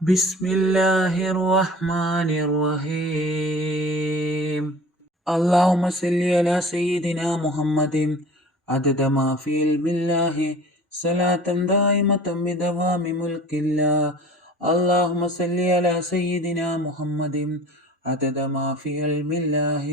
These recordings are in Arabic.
بسم الله الرحمن الرحيم اللهم صل على سيدنا محمد عدد ما في علم الله صلاة دائمة بدوام ملك الله اللهم صل على سيدنا محمد عدد ما في علم الله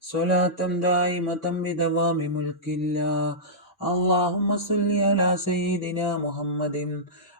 صلاة دائمة بدوام ملك الله اللهم صل على سيدنا محمد